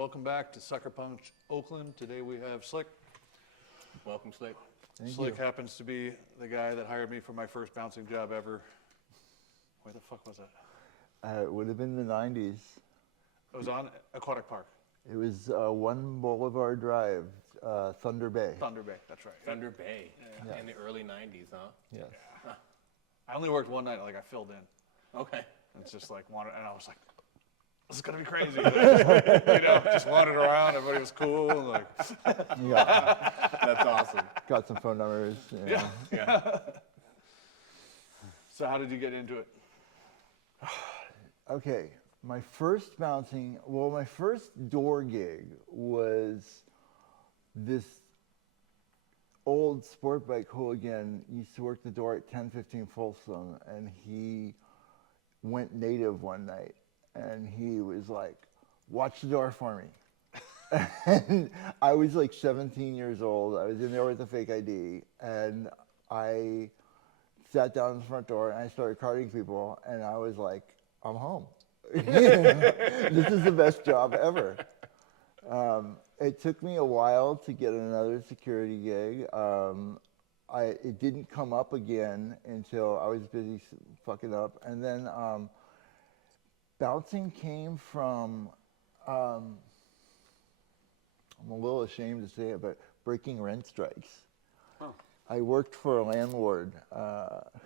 Welcome back to Sucker Punch Oakland. Today we have Slick. Welcome, Slick. Slick happens to be the guy that hired me for my first bouncing job ever. Where the fuck was that? It would have been the 90s. It was on Aquatic Park. It was 1 Boulevard Drive, Thunder Bay. Thunder Bay, that's right. Thunder Bay Yeah. in the early 90s, huh? Yes. Yeah. I only worked one night, like I filled in. Okay. And it's just like, and I was like, this is gonna be crazy. You know, just wandered around, everybody was cool, and like. Yeah. That's awesome. Got some phone numbers. You know. Yeah. So how did you get into it? Okay, my first door gig was this old sport bike hooligan used to work the door at 1015 Folsom, and he went native one night, and he was like, watch the door for me. And I was like 17 years old. I was in there with a fake ID, and I sat down in the front door, and I started carding people, and I was like, I'm home. This is the best job ever. It took me a while to get another security gig. It didn't come up again until I was busy fucking up. And then bouncing came from, I'm a little ashamed to say it, but breaking rent strikes. Oh. I worked for a landlord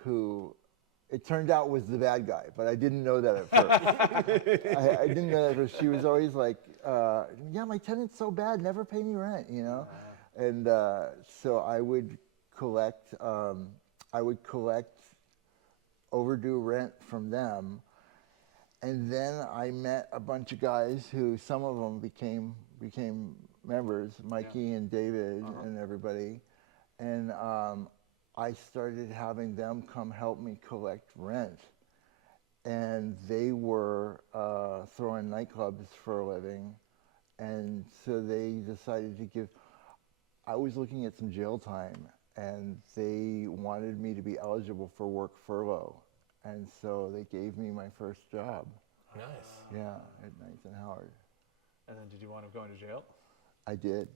who it turned out was the bad guy, but I didn't know that at first. I didn't know that at first. She was always like, yeah, my tenant's so bad, never pay me rent, you know? And so I would collect overdue rent from them. And then I met a bunch of guys who, some of them became members, Mikey and David and everybody. And I started having them come help me collect rent. And they were throwing nightclubs for a living. And so they decided to give, I was looking at some jail time, and they wanted me to be eligible for work furlough. And so they gave me my first job. Nice. Yeah, at Ninth and Howard. And then did you wind up going to jail? I did.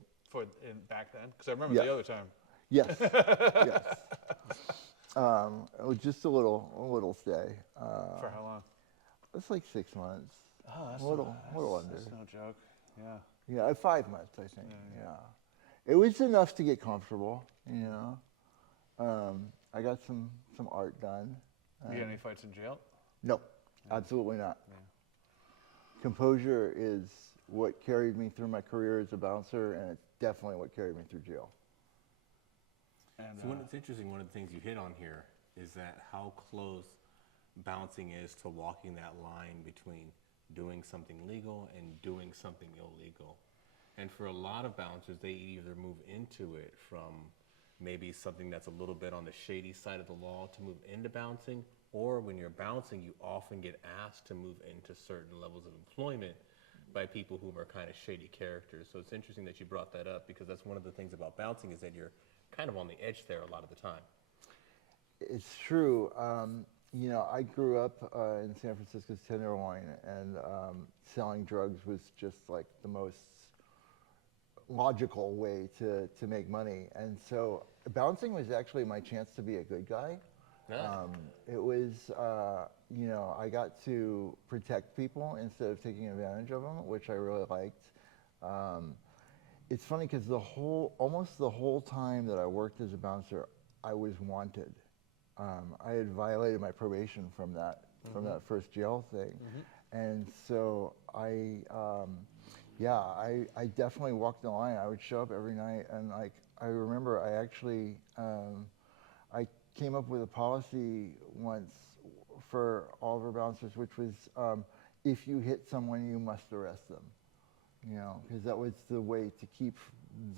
Back then? Because I remember Yeah. the other time. Yes, yes. It was just a little stay. For how long? It's like 6 months. Oh, that's a little under. That's no joke. Yeah. Yeah, 5 months, I think. Yeah. It was enough to get comfortable, you know. I got some art done. You get any fights in jail? No, absolutely not. Yeah. Composure is what carried me through my career as a bouncer, and it's definitely what carried me through jail. And, so it's interesting, one of the things you hit on here is that how close bouncing is to walking that line between doing something legal and doing something illegal. And for a lot of bouncers, they either move into it from maybe something that's a little bit on the shady side of the law to move into bouncing, or when you're bouncing, you often get asked to move into certain levels of employment by people who are kind of shady characters. So it's interesting that you brought that up, because that's one of the things about bouncing is that you're kind of on the edge there a lot of the time. It's true. You know, I grew up in San Francisco's Tenderloin, and selling drugs was just like the most logical way to make money. And so bouncing was actually my chance to be a good guy. Nice. It was, you know, I got to protect people instead of taking advantage of them, which I really liked. It's funny because almost the whole time that I worked as a bouncer, I was wanted. I had violated my probation from that first jail thing, and so I definitely walked the line. I would show up every night, and like I remember, I actually I came up with a policy once for all of our bouncers, which was if you hit someone, you must arrest them. You know, because that was the way to keep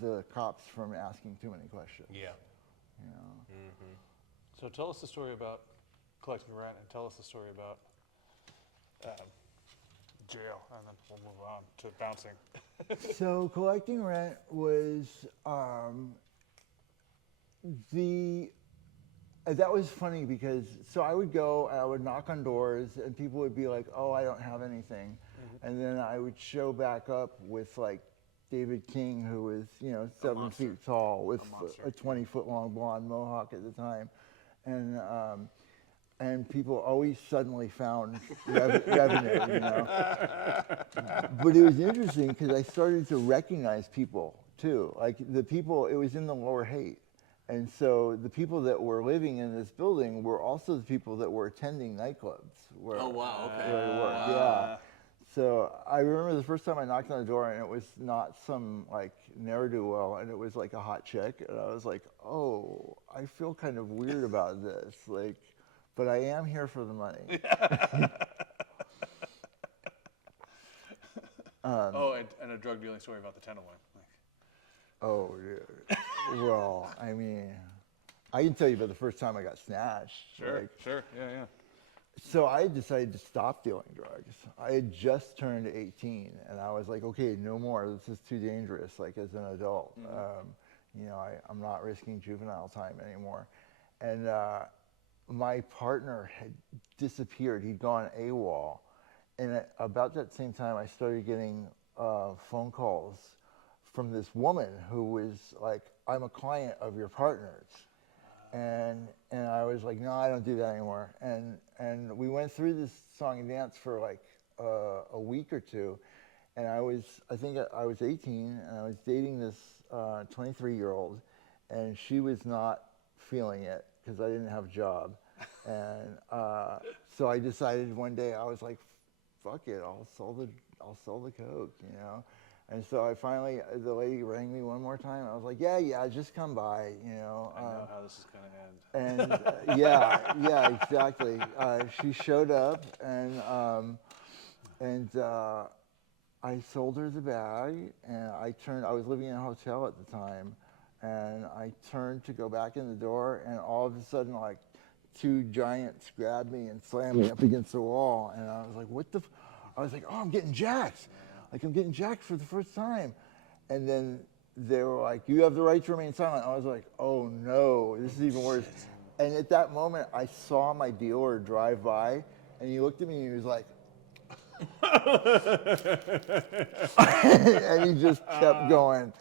the cops from asking too many questions. Yeah. You know. Mm-hmm. So tell us the story about collecting rent, and tell us the story about jail, and then we'll move on to bouncing. So collecting rent was that was funny because so I would go and I would knock on doors and people would be like, oh, I don't have anything. And then I would show back up with like David King, who was, 7 feet tall with a 20-foot long blonde mohawk at the time. And people always suddenly found revenue, But it was interesting because I started to recognize people too. Like the people, it was in the Lower Haight. And so the people that were living in this building were also the people that were attending nightclubs. Oh, wow, okay. Where I worked, yeah. So I remember the first time I knocked on the door and it was not some like ne'er-do-well and it was like a hot chick. And I was like, oh, I feel kind of weird about this. Like, but I am here for the money. And a drug dealing story about the Tenderloin. Oh, dude. Well, I mean, I can tell you about the first time I got snatched. Sure, sure, yeah. So I decided to stop dealing drugs. I had just turned 18, and I was like, okay, no more. This is too dangerous, like as an adult. I'm not risking juvenile time anymore. And my partner had disappeared. He'd gone AWOL. And at about that same time, I started getting phone calls from this woman who was like, I'm a client of your partner's. And I was like, no, I don't do that anymore. And we went through this song and dance for like a week or two. And I think I was 18 and I was dating this 23-year-old and she was not feeling it because I didn't have a job. And so I decided one day, I was like, fuck it, I'll sell the coke, And so I finally, the lady rang me one more time. I was like, yeah, just come by, I know how this is going to end. And yeah, exactly. She showed up, and I sold her the bag, and I was living in a hotel at the time, and I turned to go back in the door, and all of a sudden, like, two giants grabbed me and slammed me up against the wall, and I was like, I was like, oh, I'm getting jacked. Like, I'm getting jacked for the first time. And then they were like, you have the right to remain silent. I was like, oh no, this is even worse. And at that moment, I saw my dealer drive by, and he looked at me and he was like, and he just kept going.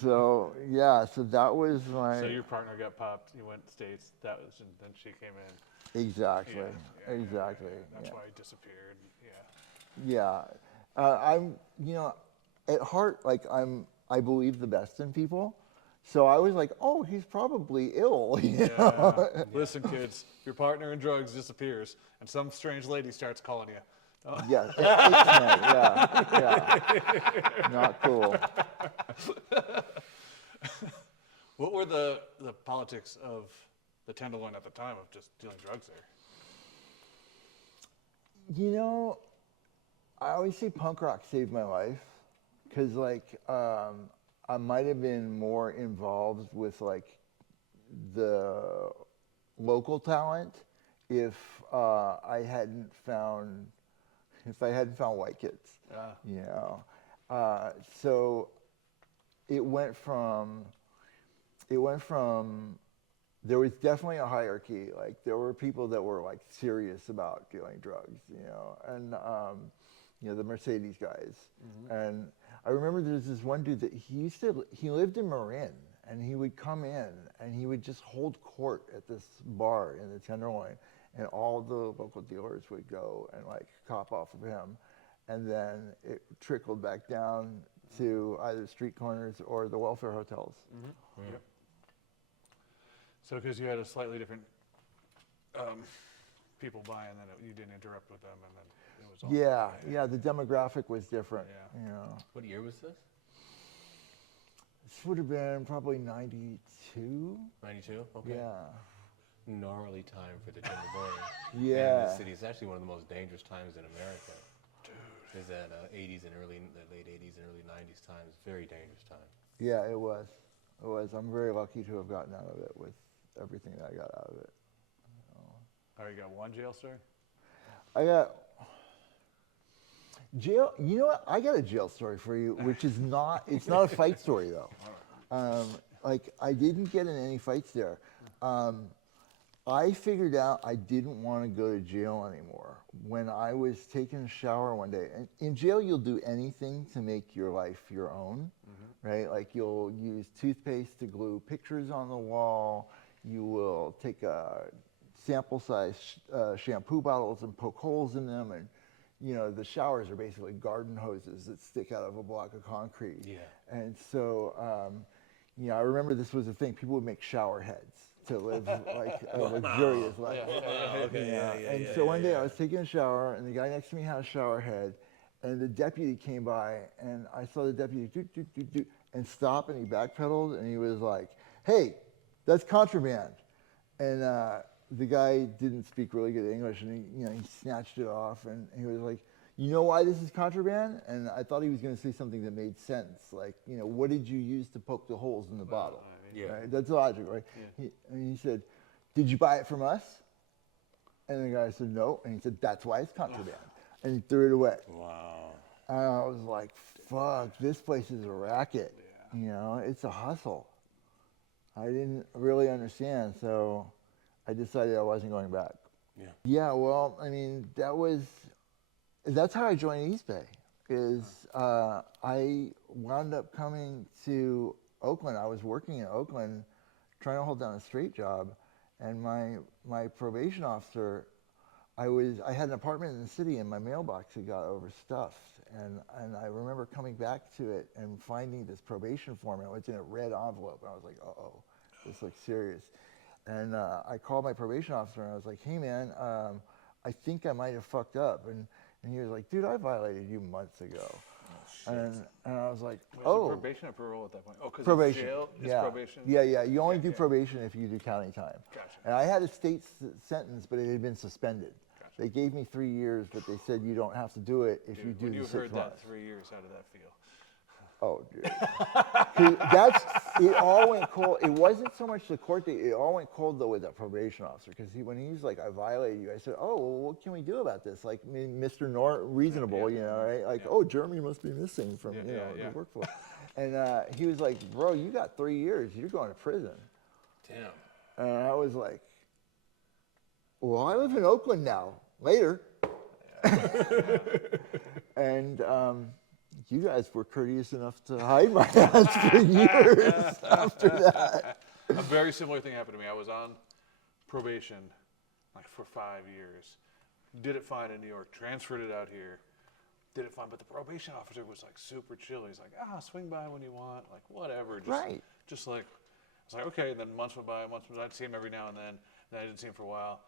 So, yeah, so that was my... So your partner got popped, you went to States, and then she came in. Exactly, exactly. That's why he disappeared, Yeah. I'm, at heart, like I believe the best in people. So I was like, oh, he's probably ill. Listen, kids, your partner in drugs disappears, and some strange lady starts calling you. Oh. Yeah, yeah. Not cool. What were the politics of the Tenderloin at the time of just dealing drugs there? I always say punk rock saved my life because, like, I might have been more involved with, like, the local talent if I hadn't found white kids. So it went from there was definitely a hierarchy. Like, there were people that were like serious about dealing drugs, and the Mercedes guys. Mm-hmm. And I remember there's this one dude that he lived in Marin, and he would come in and he would just hold court at this bar in the Tenderloin, and all the local dealers would go and like cop off of him, and then it trickled back down to either street corners or the welfare hotels. Mm-hmm. Yep. So because you had a slightly different people buying, then you didn't interrupt with them, and then it was all... Yeah, the demographic was different. What year was this? This would have been probably 92. 92? Okay. Yeah. Gnarly time for the Tenderloin. Yeah. And the city is actually one of the most dangerous times in America. Dude. Is that the late 80s and early 90s times. Very dangerous time. Yeah, it was. It was. I'm very lucky to have gotten out of it with everything that I got out of it. Oh, you got one jail story? I got jail. You know what? I got a jail story for you, which is not. It's not a fight story though. Like, I didn't get in any fights there. I figured out I didn't want to go to jail anymore. When I was taking a shower one day, and in jail you'll do anything to make your life your own, right? Like you'll use toothpaste to glue pictures on the wall. You will take sample size shampoo bottles and poke holes in them, and the showers are basically garden hoses that stick out of a block of concrete. Yeah. And so, I remember this was a thing. People would make shower heads to live like a luxurious life. And so one day I was taking a shower, and the guy next to me had a shower head, and the deputy came by, and I saw the deputy do, and stop, and he backpedaled, and he was like, "Hey, that's contraband." And the guy didn't speak really good English, and he snatched it off, and he was like, "You know why this is contraband?" And I thought he was going to say something that made sense, like, what did you use to poke the holes in the bottle? Yeah. Right? That's logic, right? Yeah. He said, "Did you buy it from us?" And the guy said, "No." And he said, "That's why it's contraband." And he threw it away. Wow. And I was like, fuck, this place is a racket. Yeah. It's a hustle. I didn't really understand, so I decided I wasn't going back. Yeah. Yeah, well, I mean, that's how I joined East Bay, I wound up coming to Oakland. I was working in Oakland trying to hold down a straight job, and my probation officer, I had an apartment in the city, and my mailbox had got overstuffed, and I remember coming back to it and finding this probation form, and it was in a red envelope, and I was like, uh-oh, this looks serious. And I called my probation officer, and I was like, "Hey man, I think I might have fucked up." And he was like, "Dude, I violated you months ago." And I was like, Wait, is it "Oh, probation or parole at that point? Oh, because probation. jail is Yeah. probation? Yeah. You only do probation if you do county time. Gotcha. And I had a state sentence, but it had been suspended. Gotcha. They gave me 3 years, but they said you don't have to do it if you do When the you 6 heard months. that 3 years, how did that feel? Oh, dude. It all went cold. It wasn't so much the court date. It all went cold, though, with that probation officer. Because when he's like, "I violated you," I said, "Oh, well, what can we do about this?" Like, Mr. Reasonable, right? Like, "Oh, Jeremy must be missing from, the workforce." And he was like, "Bro, you got 3 years. You're going to prison." Damn. And I was like, "Well, I live in Oakland now. Later." And you guys were courteous enough to hide my ass for years after that. A very similar thing happened to me. I was on probation like for 5 years. Did it fine in New York, transferred it out here, did it fine. But the probation officer was like super chill. He's like, swing by when you want, like whatever. Just like, I was like, okay. And then months went by, I'd see him every now and then I didn't see him for a while.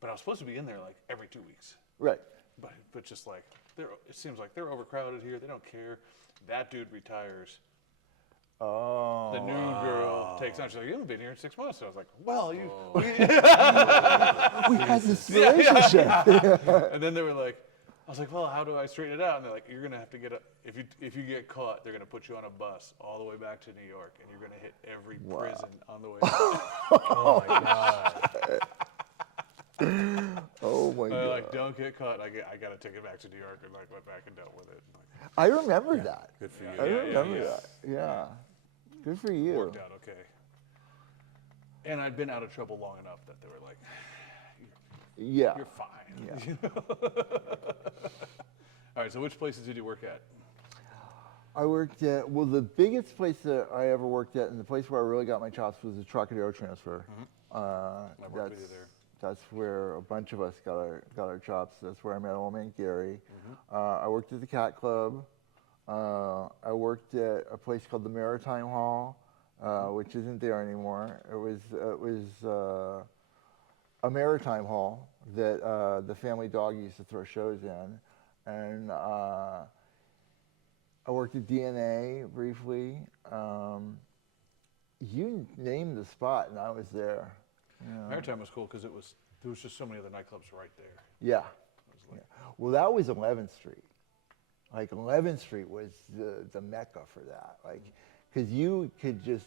But I was supposed to be in there like every 2 weeks. Right. But just like, it seems like they're overcrowded here. They don't care. That dude retires. Oh. The new girl takes on. She's like, "You haven't been here in 6 months." So I was like, "Well, we had this relationship." And then they were like, I was like, "Well, how do I straighten it out?" And they're like, "You're gonna have to if you get caught, they're gonna put you on a bus all the way back to New York, and you're gonna hit every prison on the way back." Oh my God. Oh my God. Like, don't get caught. I got to take it back to New York, and like went back and dealt with it. I remember that. Good for you. I remember that. Yeah. Good for you. Worked out okay. And I'd been out of trouble long enough that they were like, Yeah. "You're fine." Yeah. All right. So which places did you work at? I worked at, well, the biggest place that I ever worked at, and the place where I really got my chops, was the Trocadero transfer. I worked with you there. That's where a bunch of us got our chops. That's where I met old man Gary. I worked at the Cat Club. I worked at a place called the Maritime Hall, which isn't there anymore. It was a maritime hall that the Family Dog used to throw shows in, and I worked at DNA briefly. You named the spot, and I was there. Yeah. Maritime was cool because there was just so many other nightclubs right there. Yeah. Well, that was 11th Street. Like 11th Street was the mecca for that. Like, because you could just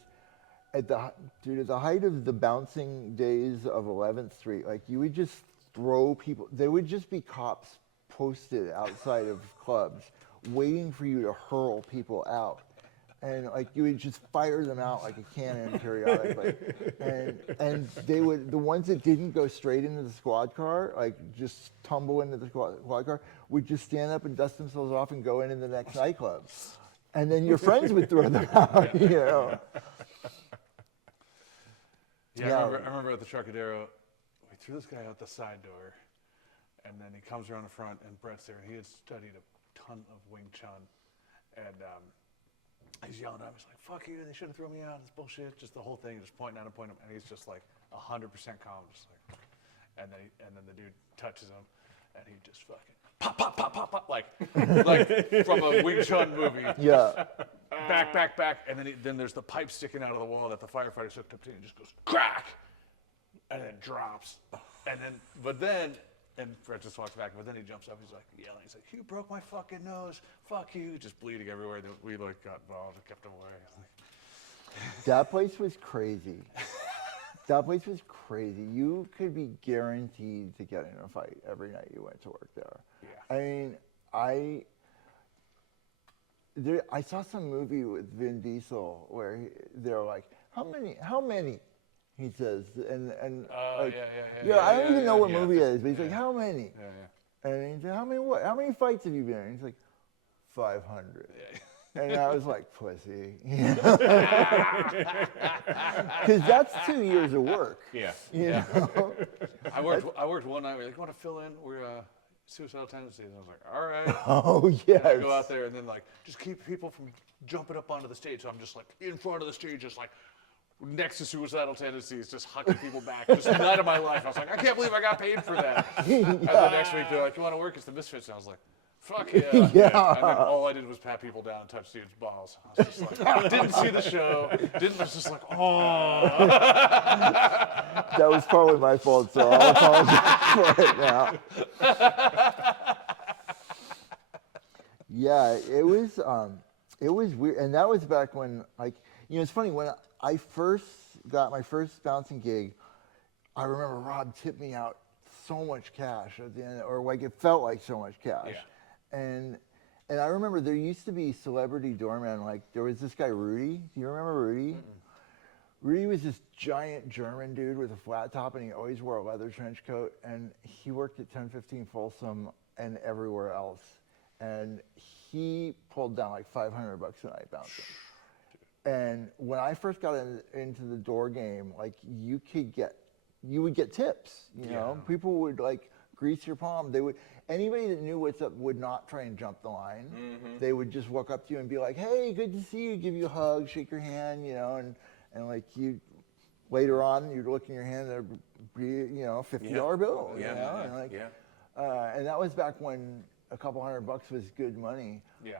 at the height of the bouncing days of 11th Street, like you would just throw people. There would just be cops posted outside of clubs, waiting for you to hurl people out. and like you would just fire them out like a cannon periodically, and they would, the ones that didn't go straight into the squad car, like just tumble into the squad car, would just stand up and dust themselves off and go into the next nightclub, and then your friends would throw them out, you know. Yeah, I remember at the Trocadero, we threw this guy out the side door, and then he comes around the front, and Brett's there, and he had studied a ton of Wing Chun, and he's yelling at him, he's like, fuck you, they should have thrown me out, it's bullshit, just the whole thing, just pointing at him, and he's just like 100% calm, just like, and then the dude touches him, and he just fucking pop, pop, pop, pop, pop, like from a Wing Chun movie. Yeah. Back, and then there's the pipe sticking out of the wall that the firefighters hooked up to, and it just goes crack, and then it drops, and Brett just walks back, but then he jumps up, he's like yelling, he's like, you broke my fucking nose, fuck you, just bleeding everywhere. We like got involved and kept him away. That place was crazy. That place was crazy. You could be guaranteed to get in a fight every night you went to work there. Yeah. I mean, I saw some movie with Vin Diesel where they're like, how many? He says, and like, I don't even know what movie it is, but he's like, how many? Yeah. And he said, how many fights have you been in? He's like, 500. Yeah. And I was like, pussy. Because that's 2 years of work. Yeah. You know? I worked one night, we're like, want to fill in? We're suicidal tendencies. And I was like, all right. Oh, yes. And I go out there and then like, just keep people from jumping up onto the stage. So I'm just like in front of the stage, just like next to suicidal tendencies, just hucking people back. Just the night of my life. I was like, I can't believe I got paid for that. And the next week they're like, you want to work as the Misfits? And I was like, fuck yeah. And then all I did was pat people down and touch dudes' balls. I was just like, didn't see the show. I was just like, oh. That was probably my fault, so I'll apologize for it now. Yeah, it was weird, and that was back when, like, you know, it's funny, when I first got my first bouncing gig, I remember Rob tipped me out so much cash at the end, or like it felt like so much cash. Yeah. And I remember there used to be celebrity doormen, like there was this guy Rudy. Do you remember Rudy? Mm-mm. Rudy was this giant German dude with a flat top, and he always wore a leather trench coat, and he worked at 1015 Folsom and everywhere else. And he pulled down like $500 a night bouncing. And when I first got into the door game, like you would get tips, you know? People would like grease your palm. Anybody that knew what's up would not try and jump the line. Mm-hmm. They would just walk up to you and be like, hey, good to see you, give you a hug, shake your hand, you know, and like you, later on, you'd look in your hand, there'd be, you know, a $50 bill, you know? And like, and that was back when a couple $100 was good money. Yeah.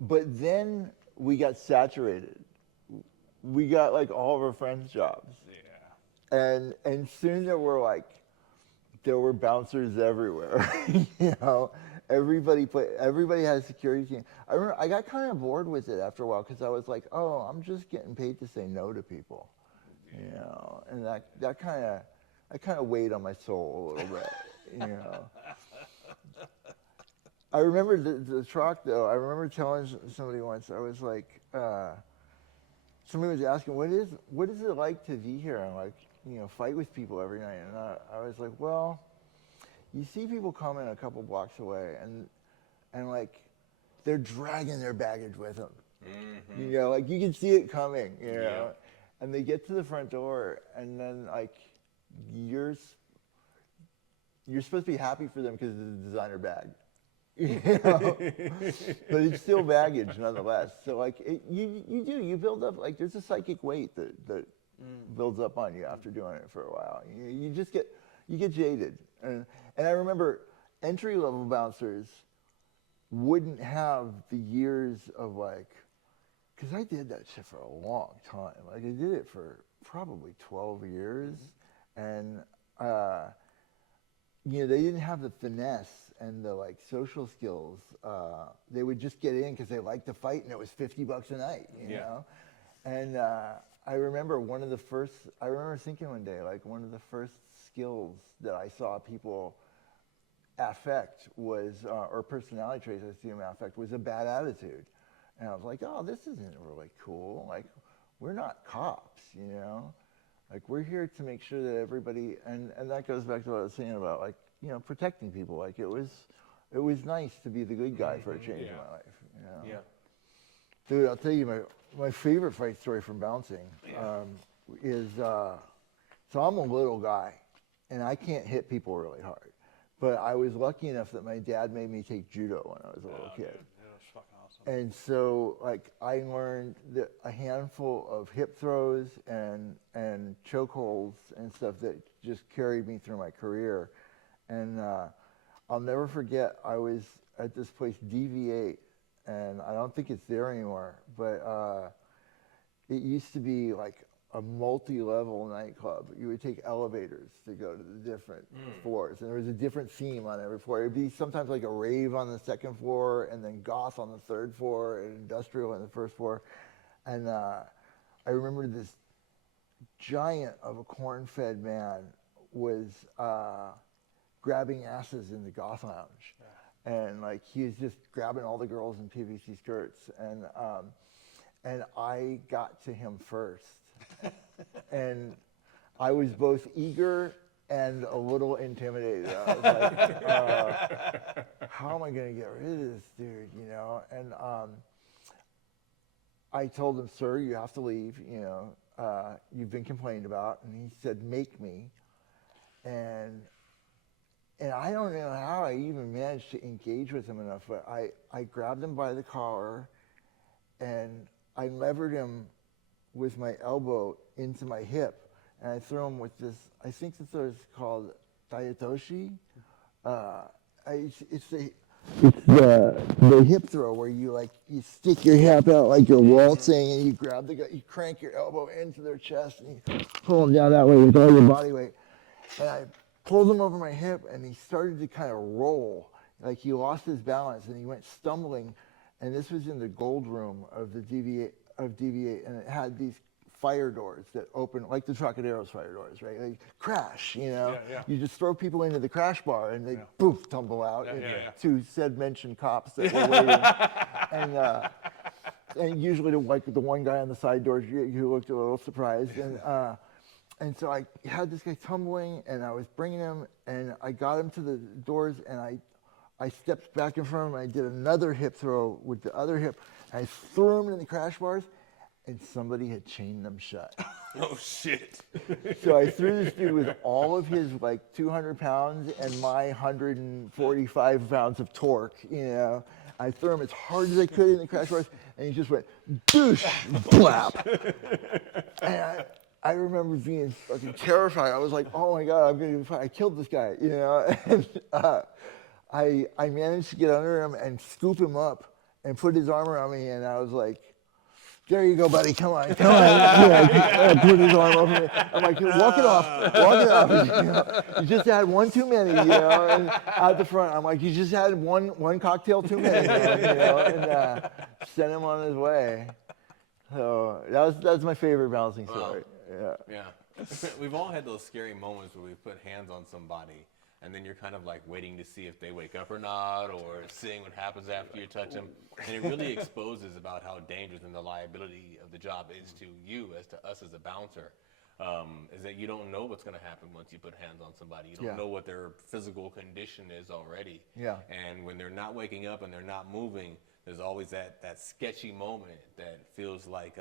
But then we got saturated. We got like all of our friends' jobs. Yeah. And soon there were bouncers everywhere. You know, everybody had a security team. I remember I got kind of bored with it after a while because I was like, oh, I'm just getting paid to say no to people. You know, and that kind of weighed on my soul a little bit. You know. I remember the truck though. I remember telling somebody once. I was like, somebody was asking, what is it like to be here and like, you know, fight with people every night? And I was like, well, you see people coming a couple blocks away, and like, they're dragging their baggage with them. Mm-hmm. You know, like you can see it coming. You know, and they get to the front door, and then like, you're supposed to be happy for them because it's a designer bag. You know? But it's still baggage nonetheless. So like you build up, like there's a psychic weight that builds up on you after doing it for a while. You get jaded. And I remember entry level bouncers wouldn't have the years of like, because I did that shit for a long time. Like I did it for probably 12 years, and you know, they didn't have the finesse and the like social skills. They would just get in because they liked to fight, and it was $50 a night, you know? And I remember thinking one day, like one of the first skills that I saw people affect was, or personality traits I see them affect, was a bad attitude. And I was like, oh, this isn't really cool. Like, we're not cops, you know? Like, we're here to make sure that everybody, and that goes back to what I was saying about, like, you know, protecting people. Like, it was nice to be the good guy for a change in my life, you know? Yeah. Dude, I'll tell you, my favorite fight story from bouncing is, so I'm a little guy, and I can't hit people really hard. But I was lucky enough that my dad made me take judo when I was a little kid. Dude, that was fucking awesome. And so, like, I learned a handful of hip throws and chokeholds and stuff that just carried me through my career. And I'll never forget, I was at this place, DV8, and I don't think it's there anymore, but it used to be like a multi-level nightclub. You would take elevators to go to the different floors, and there was a different theme on every floor. It'd be sometimes like a rave on the second floor, and then goth on the third floor, and industrial on the first floor. And I remember this giant of a corn-fed man was grabbing asses in the goth lounge. And like he was just grabbing all the girls in PVC skirts, and I got to him first. And I was both eager and a little intimidated. I was like, how am I going to get rid of this dude, you know? And I told him, sir, you have to leave, you know. You've been complained about. And he said, make me. And I don't know how I even managed to engage with him enough, but I grabbed him by the collar, and I levered him with my elbow into my hip, and I threw him with this, I think this was called Dayatoshi. It's the hip throw where you you stick your hip out like you're waltzing, and you grab the guy, you crank your elbow into their chest, and you pull them down that way with all your body weight. And I pulled him over my hip, and he started to kind of roll, like he lost his balance, and he went stumbling. And this was in the gold room of the DV8, and it had these fire doors that open, like the Trocadero's fire doors, right? They crash, you know? Yeah. You just throw people into the crash bar, and they poof, tumble out to said mentioned cops that were waiting. And usually the one guy on the side doors, you looked a little surprised. And so I had this guy tumbling, and I was bringing him, and I got him to the doors, and I stepped back in front of him, and I did another hip throw with the other hip. I threw him in the crash bars, and somebody had chained them shut. Oh, shit. So I threw this dude with all of his 200 pounds and my 145 pounds of torque, you know. I threw him as hard as I could in the crash bars, and he just went, doosh, blap. And I remember being fucking terrified. I was like, oh my God, I killed this guy, you know. And I managed to get under him and scoop him up and put his arm around me, and I was like, there you go, buddy, come on. Put his arm over me. I'm like, walk it off. You know, you just had one too many, you know, and out the front. I'm like, you just had one cocktail too many, man, you know, and sent him on his way. So that's my favorite bouncing story. Yeah. We've all had those scary moments where we put hands on somebody, and then you're kind of waiting to see if they wake up or not, or seeing what happens after you touch them. And it really exposes about how dangerous and the liability of the job is to you, as to us as a bouncer, is that you don't know what's going to happen once you put hands on somebody. You don't know what their physical condition is already. Yeah. And when they're not waking up and they're not moving, there's always that sketchy moment that feels like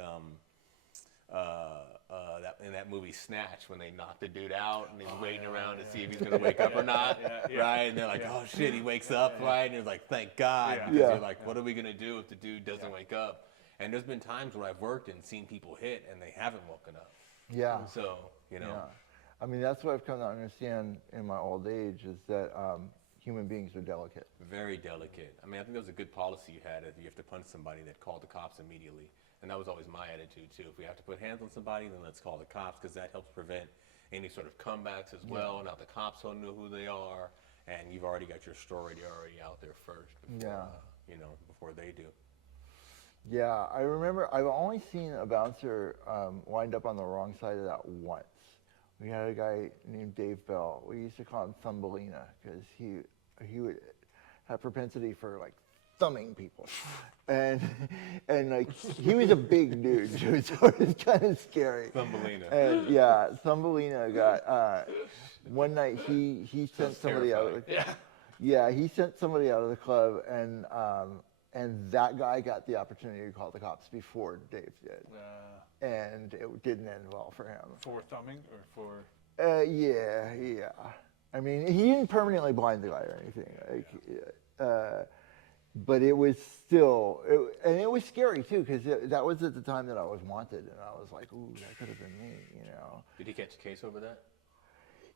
that in that movie Snatch, when they knock the dude out and he's waiting around to see if he's going to wake up or not, right? And they're like, oh shit, he wakes up, right? And it's like, thank God, because you're like, what are we going to do if the dude doesn't wake up? And there's been times where I've worked and seen people hit and they haven't woken up. Yeah. So, you know. Yeah. I mean, that's what I've come to understand in my old age, is that human beings are delicate. Very delicate. I mean, I think that was a good policy you had. If you have to punch somebody, that called the cops immediately. And that was always my attitude, too. If we have to put hands on somebody, then let's call the cops, because that helps prevent any sort of comebacks as well. Now the cops don't know who they are, and you've already got your story already out there first before, before they do. Yeah, I remember I've only seen a bouncer wind up on the wrong side of that once. We had a guy named Dave Bell. We used to call him Thumbelina, because he would have propensity for thumbing people, and like he was a big dude, so it was kind of scary. Thumbelina. And yeah, Thumbelina got one night he sent somebody out of the he sent somebody out of the club, and that guy got the opportunity to call the cops before Dave did, and it didn't end well for him. For thumbing or for? Yeah. I mean, he didn't permanently blind the guy or anything. But it was still, and it was scary too, because that was at the time that I was wanted, and I was like, ooh, that could have been me, you know. Did he catch a case over that?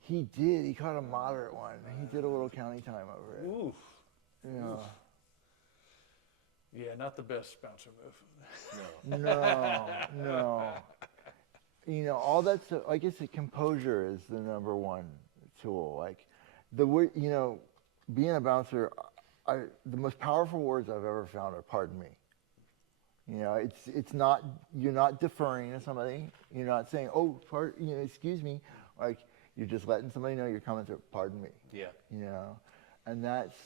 He did. He caught a moderate one. He did a little county time over it. Oof. You know. Yeah, not the best bouncer move. No. You know, all that's, I guess composure is the number one tool. Like, being a bouncer, the most powerful words I've ever found are "pardon me." You know, it's not, you're not deferring to somebody. You're not saying, "Oh, excuse me." Like, you're just letting somebody know you're coming through. Pardon me. Yeah. You know, and that's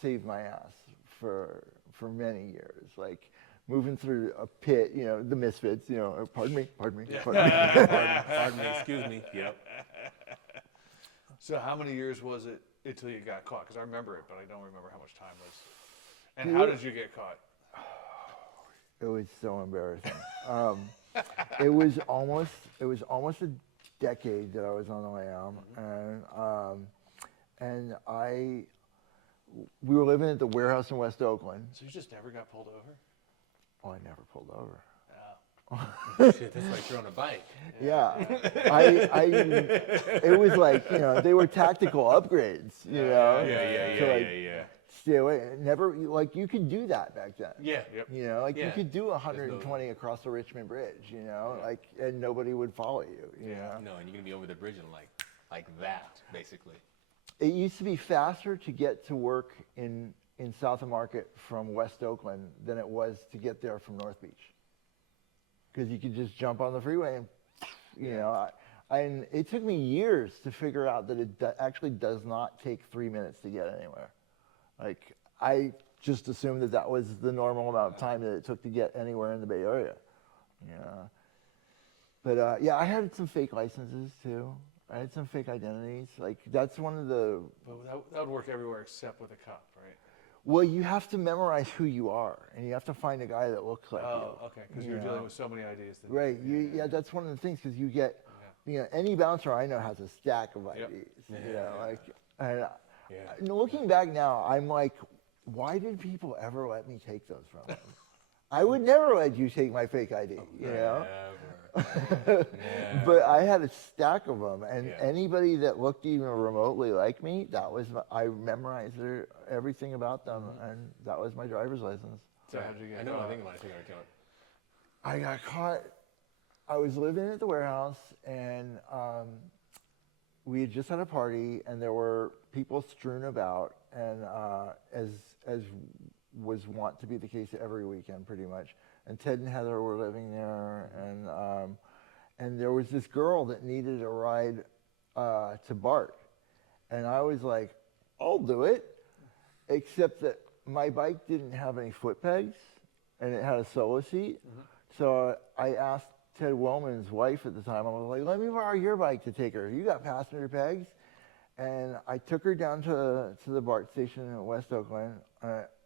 saved my ass for many years. Like, moving through a pit, you know, the misfits, you know, pardon me, pardon me. Pardon me, excuse me. Yep. So how many years was it until you got caught? Because I remember it, but I don't remember how much time was. And how did you get caught? It was so embarrassing. It was almost a decade that I was on the lam, and we were living at the warehouse in West Oakland. So you just never got pulled over? Oh, I never pulled over. Shit, that's like you're on a bike. Yeah, it was like, you know, they were tactical upgrades, you know. Yeah. Stay away. Never, like, you could do that back then. Yeah. You know, like you could do 120 across the Richmond Bridge, you know, like, and nobody would follow you, you know. No, and you're gonna be over the bridge in like that, basically. It used to be faster to get to work in South of Market from West Oakland than it was to get there from North Beach. Because you could just jump on the freeway and, you know, and it took me years to figure out that it actually does not take 3 minutes to get anywhere. Like, I just assumed that was the normal amount of time that it took to get anywhere in the Bay Area. Yeah. But yeah, I had some fake licenses too. I had some fake identities. Like, that's one of the... But that would work everywhere except with a cop, right? Well, you have to memorize who you are, and you have to find a guy that looks like you. Oh, okay, because you're dealing with so many IDs. Right, that's one of the things, because you get, you know, any bouncer I know has a stack of IDs. You know, like, and looking back now, I'm like, why did people ever let me take those from them? I would never let you take my fake ID, you know? But I had a stack of them, and anybody that looked even remotely like me, I memorized everything about them, and that was my driver's license. So how did you get caught? I think about it. I got caught. I was living at the warehouse, and we had just had a party, and there were people strewn about, and as was wont to be the case every weekend, pretty much. And Ted and Heather were living there, and there was this girl that needed a ride to BART, and I was like, I'll do it, except that my bike didn't have any foot pegs, and it had a solo seat. So I asked Ted Wellman's wife at the time, I was like, let me borrow your bike to take her. You got passenger pegs? And I took her down to the BART station in West Oakland,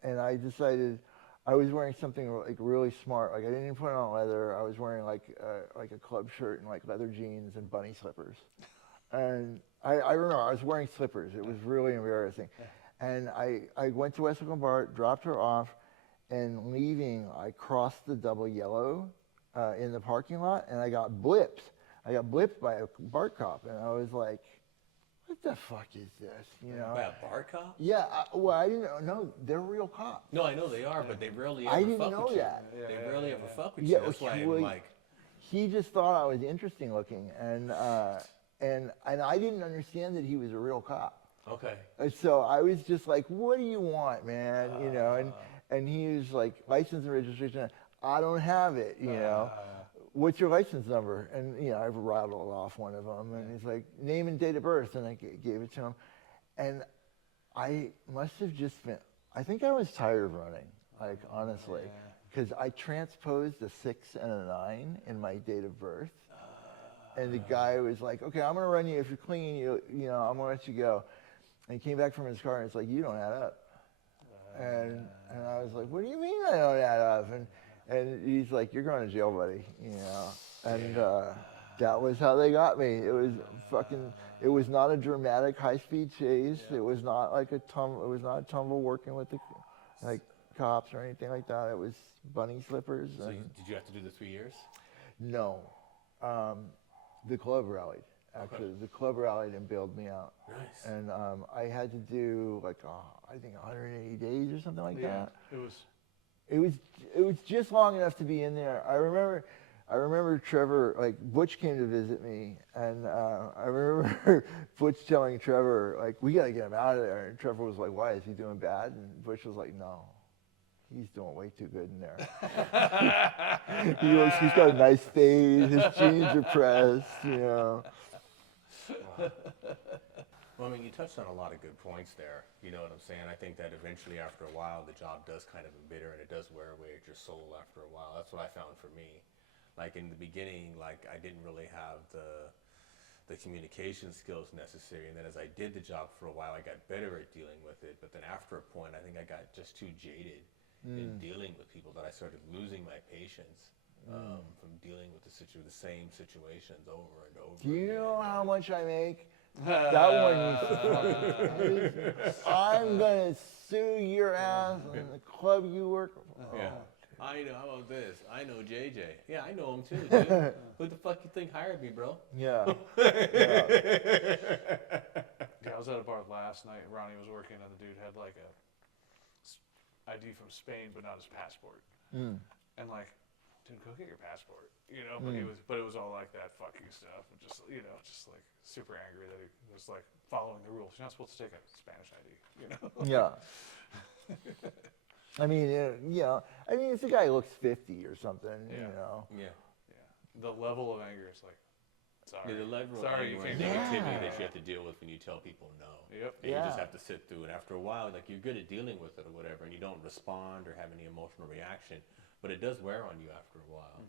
and I decided I was wearing something like really smart. Like, I didn't even put on leather. I was wearing like a club shirt and like leather jeans and bunny slippers. And I remember I was wearing slippers. It was really embarrassing. And I went to West Oakland BART, dropped her off, and leaving, I crossed the double yellow in the parking lot, and I got blipped. I got blipped by a BART cop, and I was like, what the fuck is this, you know? By a BART cop? Yeah, well, I didn't know. They're real cops. No, I know they are, but they rarely ever I didn't fuck know with that. you. They rarely ever fuck with you. That's why I'm like... He just thought I was interesting looking, and I didn't understand that he was a real cop. Okay. And so I was just like, what do you want, man? You know, and he was like, license and registration. I don't have it, you know. What's your license number? And, you know, I rattled off one of them, and he's like, name and date of birth, and I gave it to him. And I must have just been, I think I was tired of running, like honestly, because I transposed a 6 and a 9 in my date of birth, and the guy was like, "Okay, I'm gonna run you. If you're clean, you know, I'm gonna let you go." And he came back from his car and it's like, "You don't add up." And I was like, "What do you mean I don't add up?" And he's like, "You're going to jail, buddy," you know. And that was how they got me. It was it was not a dramatic high-speed chase. It was not like it was not a tumble working with the like cops or anything like that. It was bunny slippers. So did you have to do the 3 years? No. The club rallied. Actually, the club rallied and bailed me out. Nice. And I had to do like I think 180 days or something like that. It was just long enough to be in there. I remember Trevor, like Butch came to visit me, and I remember Butch telling Trevor, like, "We got to get him out of there." And Trevor was like, "Why? Is he doing bad?" And Butch was like, "No, he's doing way too good in there." He's got a nice face, his jeans are pressed, you know. Well, I mean, you touched on a lot of good points there. You know what I'm saying? I think that eventually, after a while, the job does kind of embitter, and it does wear away at your soul after a while. That's what I found for me. Like in the beginning, like I didn't really have the communication skills necessary, and then as I did the job for a while, I got better at dealing with it. But then after a point, I think I got just too jaded in dealing with people that I started losing my patience from dealing with the same situations over and over. Do you again. know how much I make? That one, I'm gonna sue your ass in the club you work for. Yeah. I know. How about this? I know JJ. Yeah, I know him too, dude. Who the fuck you think hired me, bro? Yeah. Yeah, I was at a bar last night. Ronnie was working, and the dude had like a ID from Spain, but not his passport. And like, dude, go get your passport, you know. But it was all like that fucking stuff, and just just like super angry that he was like following the rules. You're not supposed to take a Spanish ID, you know. Yeah. I mean, if the guy looks 50 or something, you know. Yeah. The level of anger is like, sorry. Yeah, the level of Sorry, you anger and can't do it. negativity that you have to deal with when you tell people no. Yep. And you just Yeah. have to sit through it. After a while, like you're good at dealing with it or whatever, and you don't respond or have any emotional reaction, but it does wear on you after a while,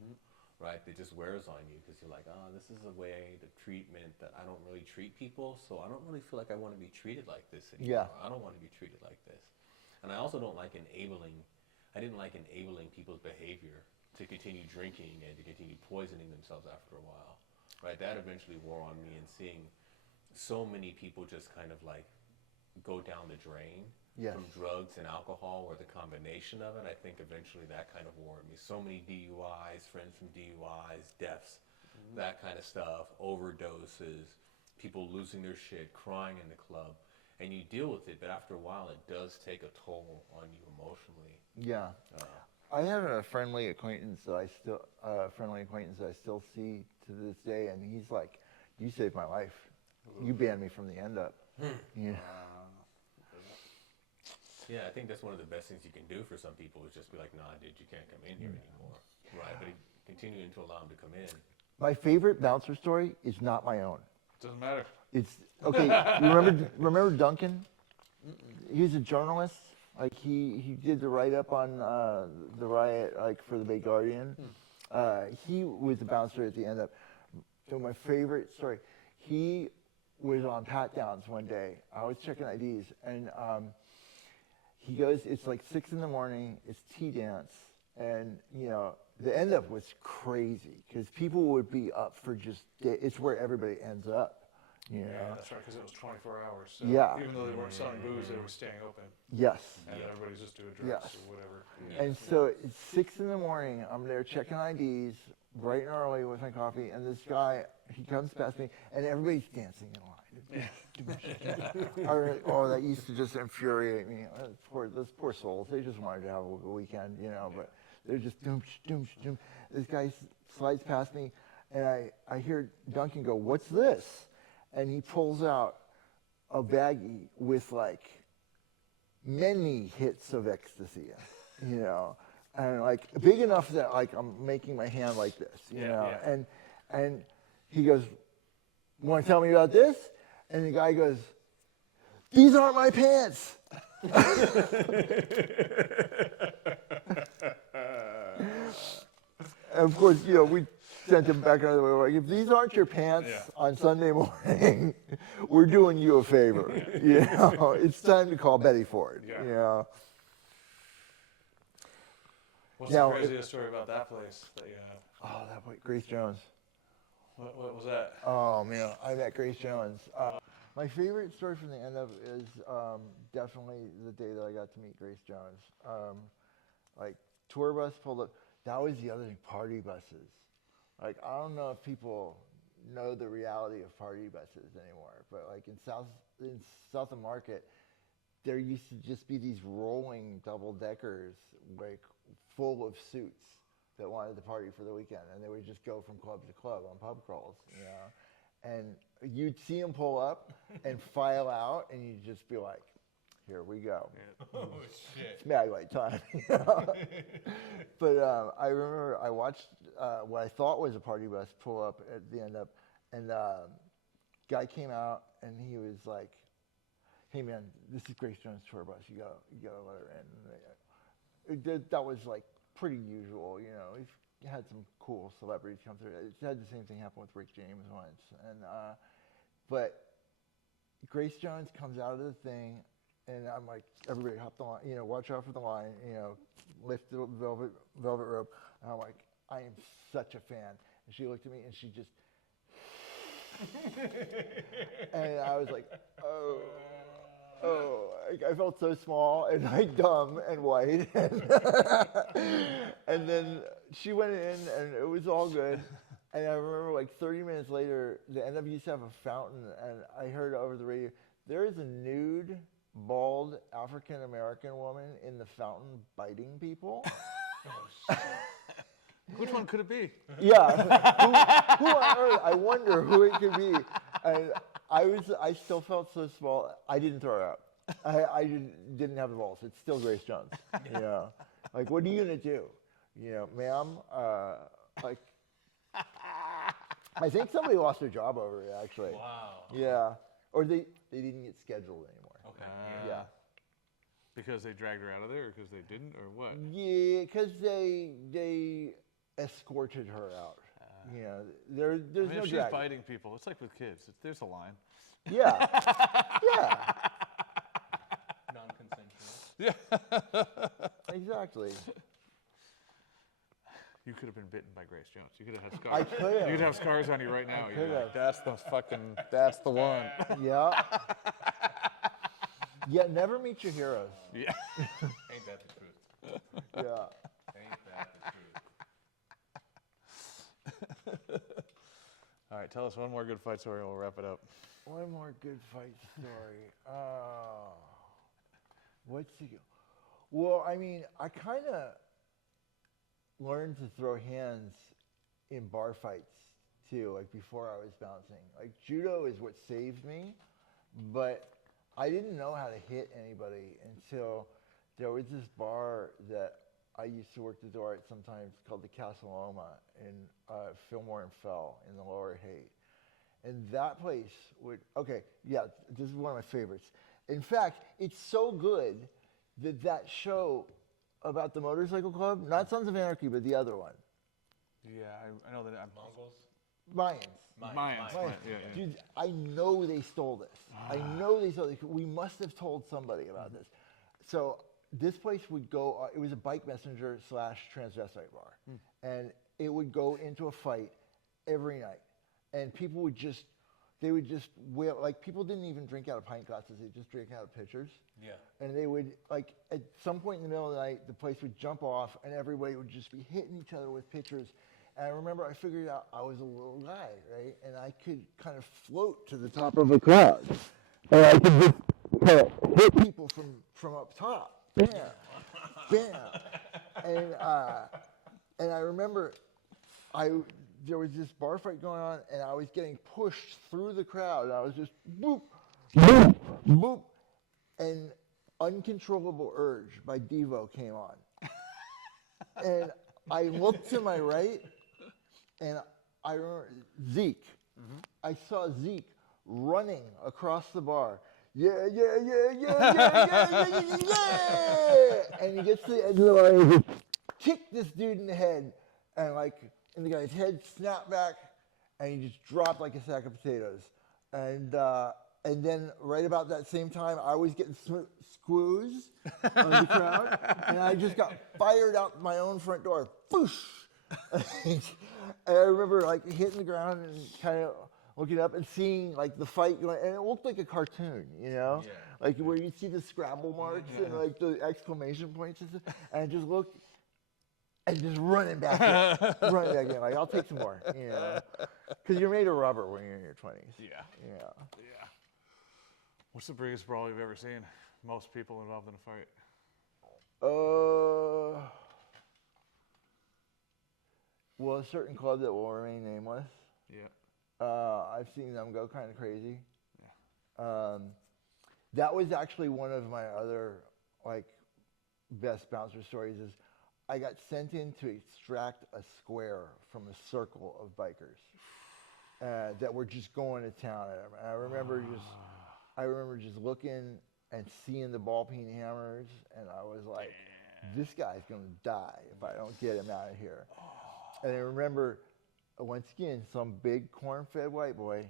right? It just wears on you because you're like, oh, this is a way, the treatment that I don't really treat people, so I don't really feel like I want to be treated like this anymore. Yeah. I don't want to be treated like this. And I also don't like I didn't like enabling people's behavior to continue drinking and to continue poisoning themselves after a while, right? That eventually wore on me, and seeing so many people just kind of like go down the drain from drugs and alcohol, or the combination of it, I think eventually that kind of wore on me. So many DUIs, friends from DUIs, deaths, that kind of stuff, overdoses, people losing their shit, crying in the club. And you deal with it, but after a while, it does take a toll on you emotionally. Yeah. I have a friendly acquaintance that I still see to this day, and he's like, "You saved my life. You banned me from the end up." Yeah. Yeah, I think that's one of the best things you can do for some people is just be like, "Nah, dude, you can't come in here anymore." Right, but continuing to allow them to come in. My favorite bouncer story is not my own. Doesn't matter. It's okay. Remember Duncan? He was a journalist. Like he did the write up on the riot, like for the Bay Guardian. He was the bouncer at the end up. So my favorite story. He was on pat downs one day. I was checking IDs, and he goes. It's like 6 a.m. It's tea dance, and the end up was crazy because people would be up for just. It's where everybody ends up. Yeah, that's right, because it was 24 hours. So Yeah. even though they weren't selling booze, they were staying open, Yes. and everybody's just doing drugs or whatever. And so it's 6 a.m. I'm there checking IDs, bright and early with my coffee, and this guy, he comes past me, and everybody's dancing in line. Oh, that used to just infuriate me. Those poor souls, they just wanted to have a weekend, but they're just doom, doom, doom. This guy slides past me, and I hear Duncan go, "What's this?" And he pulls out a baggie with like many hits of ecstasy, and like big enough that like I'm making my hand like this, and he goes, "Want to tell me about this?" And the guy goes, "These aren't my pants." And of course, we sent him back another way. Like, if these aren't your pants on Sunday morning, we're doing you a favor. It's time to call Betty Ford. Yeah. What's Now, the craziest story about that place that you have? Oh, that boy, Grace Jones. What was that? Oh man, I met Grace Jones. My favorite story from the end of is definitely the day that I got to meet Grace Jones. Like, tour bus pulled up. That was the other thing, party buses. Like, I don't know if people know the reality of party buses anymore, but like in South of Market, there used to just be these rolling double-deckers, like full of suits that wanted to party for the weekend, and they would just go from club to club on pub crawls, And you'd see them pull up and file out, and you'd just be like, "Here we go." Oh shit! It's Mag Light time. But I remember I watched what I thought was a party bus pull up at the end up, and guy came out and he was like, "Hey man, this is Grace Jones' tour bus. You gotta let her in." That was like pretty usual, We've had some cool celebrities come through. It had the same thing happen with Rick James once, and but Grace Jones comes out of the thing, and I'm like, everybody hop the line, watch out for the line, lift the velvet rope, and I'm like, I am such a fan. And she looked at me and she just, and I was like, oh. I felt so small and like dumb and white. And then she went in and it was all good. And I remember like 30 minutes later, the NW used to have a fountain, and I heard over the radio, there is a nude, bald African-American woman in the fountain biting people. Which one could it be? Yeah. Who on earth? I wonder who it could be. And I still felt so small. I didn't throw her up. I didn't have the balls. It's still Grace Jones. Like, what are you gonna do? Ma'am. Like, I think somebody lost their job over it, actually. Wow. Yeah. Or they didn't get scheduled anymore. Okay. Yeah. Because they dragged her out of there, or because they didn't, or what? Yeah, because they escorted her out. There's I mean, no if she's drag. biting people, it's like with kids. There's a line. Yeah. Yeah. Non-consensual. Yeah. Exactly. You could have been bitten by Grace Jones. You could have had I scars. could have. You'd have scars on you right now. could You're like, that's the one. Yeah. Yeah, never meet your heroes. Yeah. Ain't that the truth? Yeah. Ain't that the truth? All right, tell us one more good fight story and we'll wrap it up. One more good fight story. What's the... Well, I mean, I kind of learned to throw hands in bar fights too, like before I was bouncing. Like, judo is what saved me, but I didn't know how to hit anybody until there was this bar that I used to work the door at sometimes called the Casa Loma in Fillmore and Fell in the Lower Haight. And that place would, this is one of my favorites. In fact, it's so good that show about the motorcycle club, not Sons of Anarchy, but the other one. Yeah, I know that. Mongols? Mayans. Right. Yeah. Dude, I know they stole this. I know they stole this. We must have told somebody about this. So this place would go, it was a bike messenger / transvestite bar. And it would go into a fight every night. And people would just, wail, like, people didn't even drink out of pint glasses. They just drank out of pitchers. Yeah. And they would, like, at some point in the middle of the night, the place would jump off and everybody would just be hitting each other with pitchers. And I remember I figured out I was a little guy, right? And I could kind of float to the top of a crowd. And I could just kind of hit people from up top. Bam, bam. And I remember there was this bar fight going on, and I was getting pushed through the crowd. And I was just boop, boop, boop. And Uncontrollable Urge by Devo came on. And I looked to my right, and I remember Zeke. I saw Zeke running across the bar, yeah, yeah, yeah, yeah, yeah, yeah, yeah, yeah, yeah. And he gets to the edge of the line and just kick this dude in the head. And and the guy's head snapped back and he just dropped like a sack of potatoes. And then right about that same time, I was getting squoozed on the crowd. And I just got fired out my own front door. Boosh! And I remember hitting the ground and kind of looking up and seeing the fight going, and it looked like a cartoon, Yeah. where you see the Scrabble marks and the exclamation points and stuff, and I just looked and just running back in, I'll take some more, because you're made of rubber when you're in your 20s. Yeah. Yeah. Yeah. What's the biggest brawl you've ever seen? Most people involved in a fight? Well, a certain club that will remain nameless. Yeah. I've seen them go kind of crazy. Yeah. That was actually one of my other best bouncer stories. Is I got sent in to extract a square from a circle of bikers that were just going to town at him. And I remember just looking and seeing the ball peen hammers, and I was like, this guy's gonna die if I don't get him out of here. And I remember, once again, some big corn-fed white boy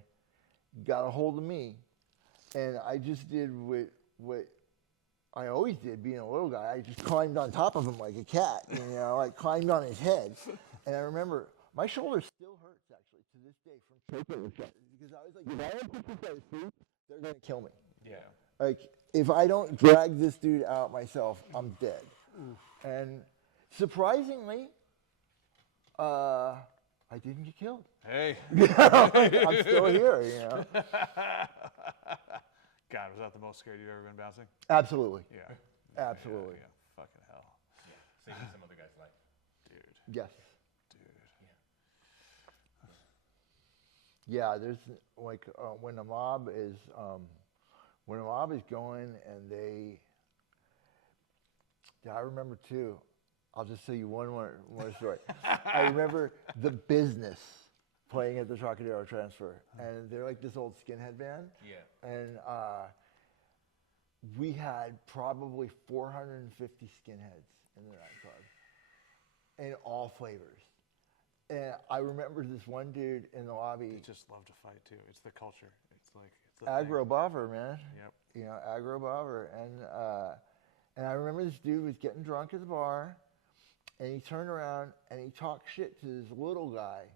got a hold of me, and I just did what I always did, being a little guy. I just climbed on top of him like a cat, climbed on his head. And I remember, my shoulder still hurts, actually, to this day from choking with that. Because I was like, if I don't put this guy to sleep, they're going to kill me. Yeah. If I don't drag this dude out myself, I'm dead. And surprisingly, I didn't get killed. Hey. I'm still here, God, was that the most scared you've ever been bouncing? Absolutely. Yeah. Absolutely. Yeah. Fucking hell. Yeah. Saving some other guy's life. Dude. Yes. Dude. Yeah, there's when a mob is going and I remember too. I'll just tell you one more story. I remember The Business playing at the Trocadero Transfer, and they're like this old skinhead band. Yeah. And we had probably 450 skinheads in the nightclub, in all flavors. And I remember this one dude in the lobby. They just love to fight too. It's the culture. It's the aggro bobber, man. Yep. Aggro bobber. And I remember this dude was getting drunk at the bar, and he turned around and he talked shit to this little guy,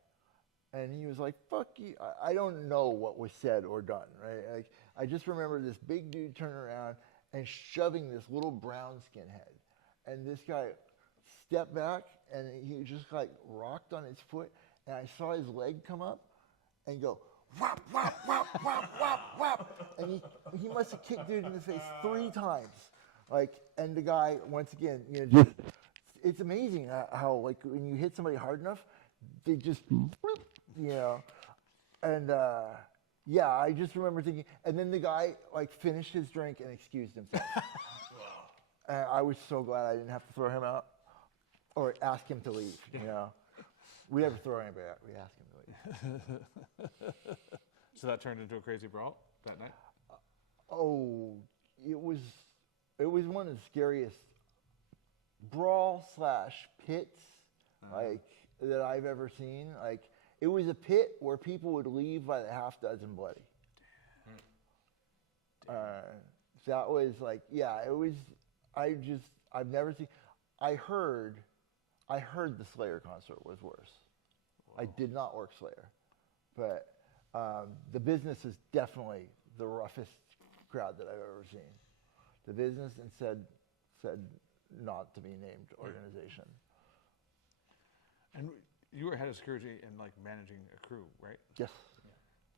and he was like, "Fuck you." I don't know what was said or done, right? I just remember this big dude turning around and shoving this little brown skinhead, and this guy stepped back and he just rocked on his foot, and I saw his leg come up and go whap whap whap whap whap whap, and he must have kicked dude in the face 3 times, and the guy once again, just. It's amazing how when you hit somebody hard enough, they just, and I just remember thinking, and then the guy finished his drink and excused himself. And I was so glad I didn't have to throw him out or ask him to leave. We never throw anybody out. We ask him to leave. So that turned into a crazy brawl that night? Oh, it was one of the scariest brawl/pits that I've ever seen. It was a pit where people would leave by the half dozen bloody. That was it was. I've never seen. I heard the Slayer concert was worse. Whoa. I did not work Slayer, but The Business is definitely the roughest crowd that I've ever seen. The Business and said not to be named organization. And you were head of security and managing a crew, right? Yes. Yeah.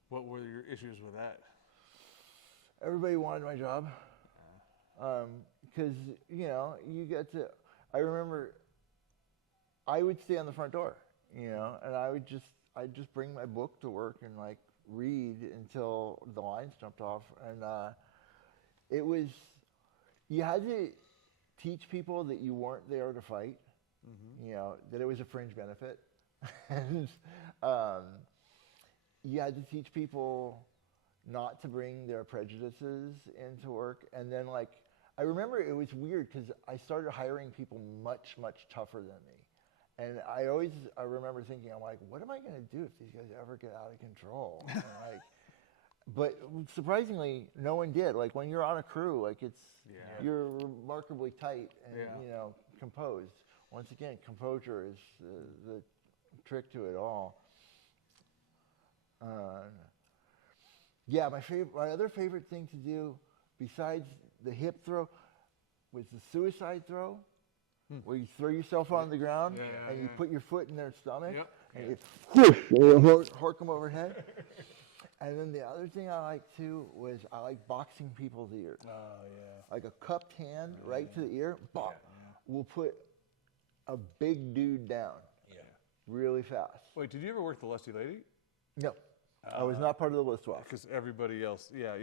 What were your issues with that? Everybody wanted my job. Because, you get to, I remember I would stay on the front door, and I'd just bring my book to work and read until the lines jumped off. And you had to teach people that you weren't there to fight, that it was a fringe benefit. And you had to teach people not to bring their prejudices into work. And then like, I remember it was weird because I started hiring people much, much tougher than me. And I remember thinking, I'm like, what am I going to do if these guys ever get out of control? And like, but surprisingly, no one did. Like when you're on a crew, like you're remarkably tight and composed. Once again, composure is the trick to it all. My other favorite thing to do, besides the hip throw, was the suicide throw, where you throw yourself on the ground and you put your foot in their stomach and you hork them overhead. And then the other thing I like too was I like boxing people's ears. Oh yeah. Like a cupped hand right to the ear, bop. We'll put a big dude down really fast. Wait, did you ever work the Lusty Lady? No, I was not part of the list off. Because everybody else, yeah.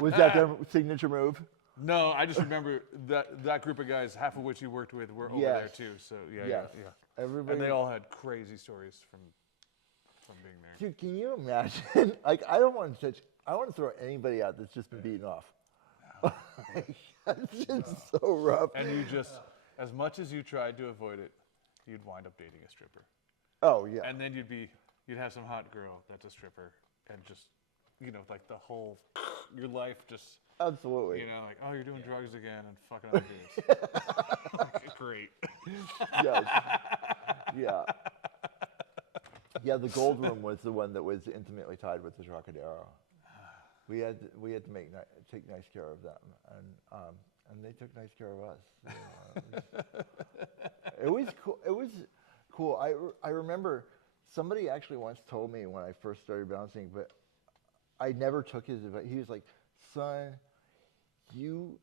Was that their signature move? No, I just remember that group of guys, half of which you worked with, were over there too. So yeah. Everybody, and they all had crazy stories from being there. Dude, can you imagine? Like, I want to throw anybody out that's just been beaten off. That's just so rough. And you just, as much as you tried to avoid it, you'd wind up dating a stripper. Oh yeah. And then you'd have some hot girl that's a stripper, and just, like the whole, your life just. Absolutely. Like, oh, you're doing drugs again and fucking other dudes. Great. Yes. Yeah. Yeah, the Gold Room was the one that was intimately tied with the Trocadero. We had to take nice care of them, and they took nice care of us. It was cool. It was cool. I remember somebody actually once told me when I first started bouncing, but I never took his advice. He was like, "Son, you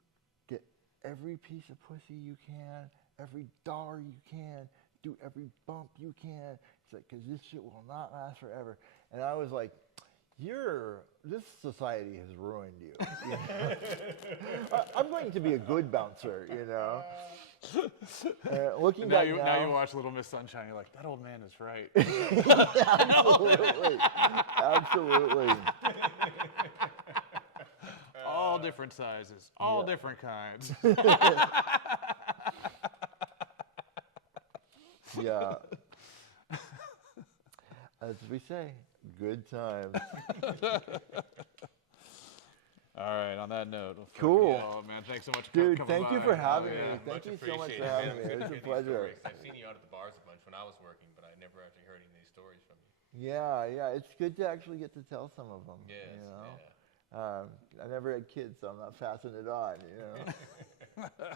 get every piece of pussy you can, every dollar you can, do every bump you can." It's like, because this shit will not last forever. And I was like, this society has ruined you. I'm going to be a good bouncer, Looking back now you watch Little Miss Sunshine, you're like, that old man is right. Absolutely. All different sizes, all different kinds. Yeah. As we say, good times. All right, on that note. Cool. Oh, man, thanks so much for Dude, coming thank you by. for having me. Yeah. Thank you so much appreciated. for having me. It was a These pleasure. stories. I've seen you out at the bars a bunch when I was working, but I never actually heard any of these stories from you. Yeah. It's good to actually get to tell some of them. Yes, I never had kids, so I'm not passing it on,